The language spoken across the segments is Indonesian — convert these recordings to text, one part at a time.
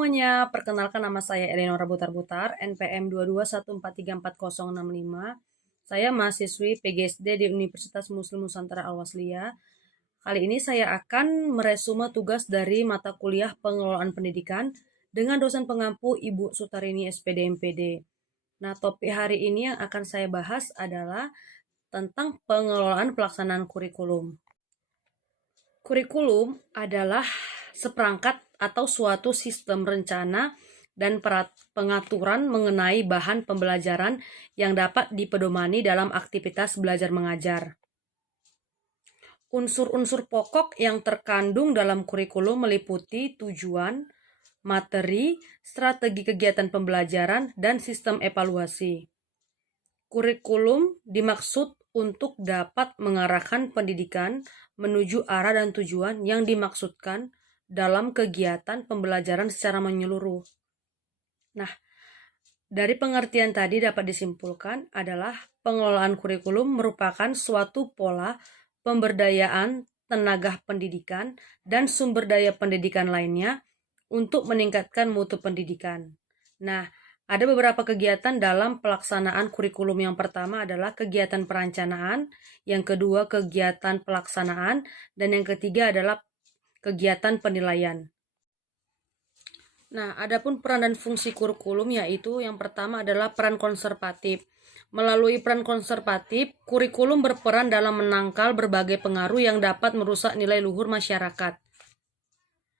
semuanya, perkenalkan nama saya Eleonora Butar-Butar, NPM 221434065. Saya mahasiswi PGSD di Universitas Muslim Nusantara Al-Wasliyah. Kali ini saya akan meresume tugas dari mata kuliah Pengelolaan Pendidikan dengan dosen pengampu Ibu Sutarini SPD MPD. Nah, topik hari ini yang akan saya bahas adalah tentang pengelolaan pelaksanaan kurikulum. Kurikulum adalah seperangkat atau suatu sistem rencana dan pengaturan mengenai bahan pembelajaran yang dapat dipedomani dalam aktivitas belajar mengajar. Unsur-unsur pokok yang terkandung dalam kurikulum meliputi tujuan, materi, strategi kegiatan pembelajaran, dan sistem evaluasi. Kurikulum dimaksud untuk dapat mengarahkan pendidikan menuju arah dan tujuan yang dimaksudkan dalam kegiatan pembelajaran secara menyeluruh. Nah, dari pengertian tadi dapat disimpulkan adalah pengelolaan kurikulum merupakan suatu pola pemberdayaan tenaga pendidikan dan sumber daya pendidikan lainnya untuk meningkatkan mutu pendidikan. Nah, ada beberapa kegiatan dalam pelaksanaan kurikulum. Yang pertama adalah kegiatan perencanaan, yang kedua kegiatan pelaksanaan, dan yang ketiga adalah kegiatan penilaian. Nah, adapun peran dan fungsi kurikulum yaitu yang pertama adalah peran konservatif. Melalui peran konservatif, kurikulum berperan dalam menangkal berbagai pengaruh yang dapat merusak nilai luhur masyarakat,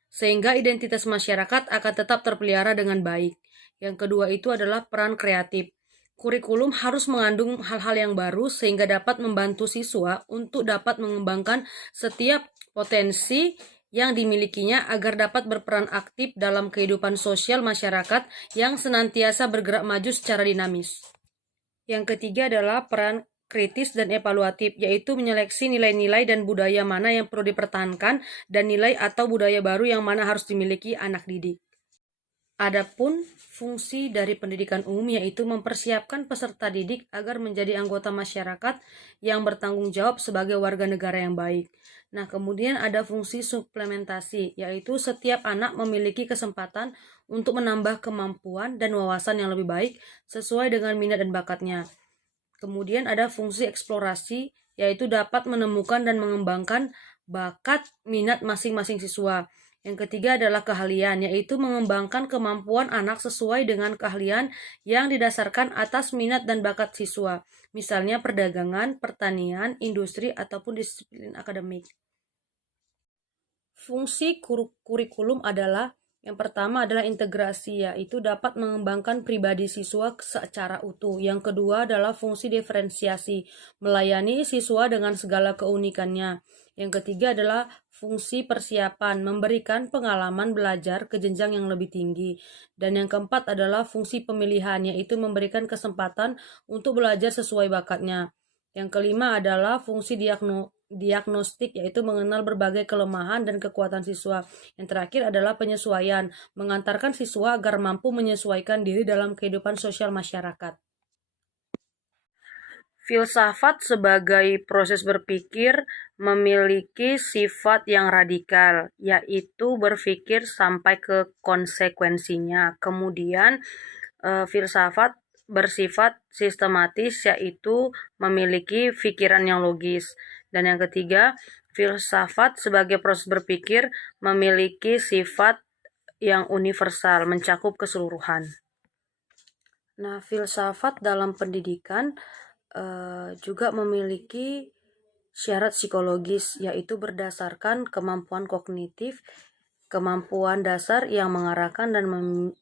sehingga identitas masyarakat akan tetap terpelihara dengan baik. Yang kedua itu adalah peran kreatif. Kurikulum harus mengandung hal-hal yang baru sehingga dapat membantu siswa untuk dapat mengembangkan setiap potensi yang dimilikinya agar dapat berperan aktif dalam kehidupan sosial masyarakat yang senantiasa bergerak maju secara dinamis. Yang ketiga adalah peran kritis dan evaluatif, yaitu menyeleksi nilai-nilai dan budaya mana yang perlu dipertahankan dan nilai atau budaya baru yang mana harus dimiliki anak didik. Adapun fungsi dari pendidikan umum yaitu mempersiapkan peserta didik agar menjadi anggota masyarakat yang bertanggung jawab sebagai warga negara yang baik. Nah, kemudian ada fungsi suplementasi, yaitu setiap anak memiliki kesempatan untuk menambah kemampuan dan wawasan yang lebih baik sesuai dengan minat dan bakatnya. Kemudian ada fungsi eksplorasi, yaitu dapat menemukan dan mengembangkan bakat minat masing-masing siswa. Yang ketiga adalah keahlian, yaitu mengembangkan kemampuan anak sesuai dengan keahlian yang didasarkan atas minat dan bakat siswa, misalnya perdagangan, pertanian, industri, ataupun disiplin akademik. Fungsi kurikulum adalah yang pertama adalah integrasi, yaitu dapat mengembangkan pribadi siswa secara utuh. Yang kedua adalah fungsi diferensiasi, melayani siswa dengan segala keunikannya. Yang ketiga adalah fungsi persiapan, memberikan pengalaman belajar ke jenjang yang lebih tinggi. Dan yang keempat adalah fungsi pemilihan, yaitu memberikan kesempatan untuk belajar sesuai bakatnya. Yang kelima adalah fungsi diagnostik, yaitu mengenal berbagai kelemahan dan kekuatan siswa. Yang terakhir adalah penyesuaian, mengantarkan siswa agar mampu menyesuaikan diri dalam kehidupan sosial masyarakat. Filsafat sebagai proses berpikir memiliki sifat yang radikal, yaitu berpikir sampai ke konsekuensinya. Kemudian filsafat bersifat sistematis, yaitu memiliki pikiran yang logis. Dan yang ketiga, filsafat sebagai proses berpikir memiliki sifat yang universal, mencakup keseluruhan. Nah, filsafat dalam pendidikan juga memiliki syarat psikologis, yaitu berdasarkan kemampuan kognitif, kemampuan dasar yang mengarahkan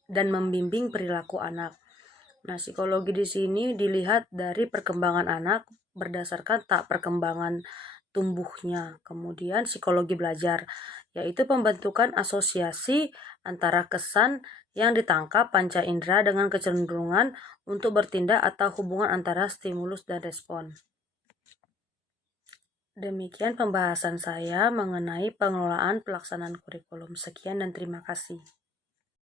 dan membimbing perilaku anak. Nah, psikologi di sini dilihat dari perkembangan anak berdasarkan perkembangan tumbuhnya. Kemudian psikologi belajar, yaitu pembentukan asosiasi antara kesan yang ditangkap panca indera dengan kecenderungan untuk bertindak atau hubungan antara stimulus dan respon. Demikian pembahasan saya mengenai pengelolaan pelaksanaan kurikulum. Sekian dan terima kasih.